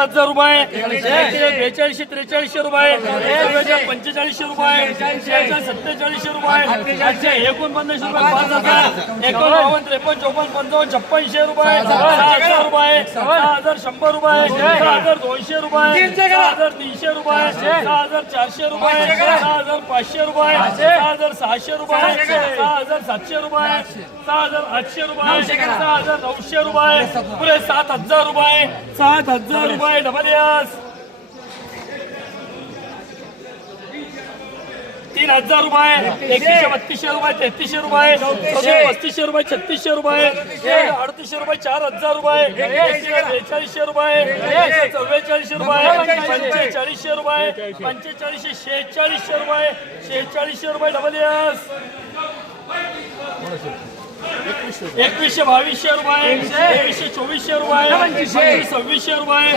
हजार रुपये बेचाळीसशे त्रेचाळीसशे रुपये पंचेचाळीसशे रुपये सत्तेचाळीसशे रुपये आठशे एकोणपन्नास रुपये पाच हजार एकोणबावन्न त्रेपन्न चोपन्न पंचावन्न छप्पनशे रुपये हजार रुपये सहा हजार शंभर रुपये सहा हजार दोनशे रुपये सहा हजार तीनशे रुपये सहा हजार चारशे रुपये सहा हजार पाचशे रुपये सहा हजार सहाशे रुपये सहा हजार सातशे रुपये सहा हजार आठशे रुपये सहा हजार नऊशे रुपये पुढे सात हजार रुपये सात हजार रुपये डबल यस तीन हजार रुपये. एकतीसशे बत्तीसशे रुपये तेहतीसशे रुपये. पस्तीसशे रुपये छत्तीसशे रुपये. अडतीसशे रुपये चार हजार रुपये. एकशे बेचाळीसशे रुपये. एकशे चव्वेचाळीसशे रुपये. पंचेचाळीसशे रुपये. पंचेचाळीसशे शेहेचाळीसशे रुपये. शेहेचाळीसशे रुपये डबल यस एकवीसशे बावीसशे रुपये एकवीसशे चोवीसशे रुपये सव्वीसशे रुपये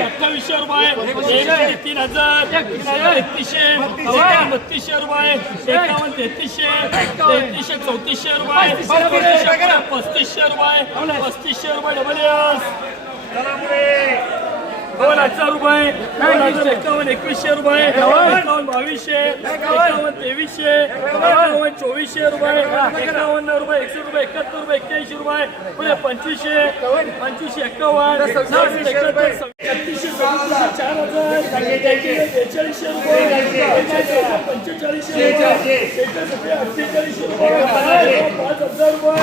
अठ्ठावीसशे रुपये एक तीन हजार एकतीसशे बत्तीसशे रुपये एकावन्न तेहतीसशे तेहतीसशे चौतीसशे रुपये पस्तीसशे पस्तीसशे रुपये पस्तीसशे रुपये डबल एस दोन हजार रुपये दोन हजार एकावन्न एकवीसशे रुपये एकावन्न बावीसशे एकावन्न तेवीसशे एकावन्न चोवीसशे रुपये एकावन्न रुपये एकशे रुपये एकाहत्तर रुपये एक्क्याऐंशी रुपये पुढे पंचवीसशे पंचवीसशे एकावन्न एकतीसशे छत्तीसशे चार हजार बेचाळीसशे रुपये पंचेचाळीसशे रुपये अठ्ठेचाळीसशे रुपये पाच हजार रुपये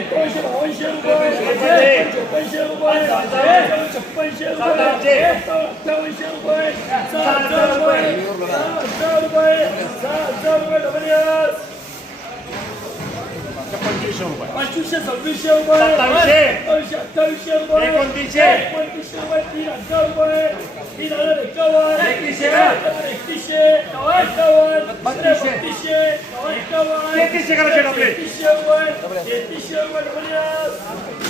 एकोणीसशे बावनशे रुपये चोपनशे रुपये. छप्पनशे रुपये. अठ्ठावनशे रुपये. सहा हजार रुपये. सहा हजार रुपये. सहा हजार रुपये डबल यस. पंचवीसशे सव्वीसशे रुपये. सत्तावीसशे. अठ्ठावीसशे रुपये. एकोणतीसशे. एकोणतीसशे रुपये तीन हजार रुपये. तीन हजार एकावन्न. एकतीसशे. एकतीसशे. एकावन्न. बत्तीसशे. एकावन्न. तेहतीसशे रुपये. तेहतीसशे रुपये डबल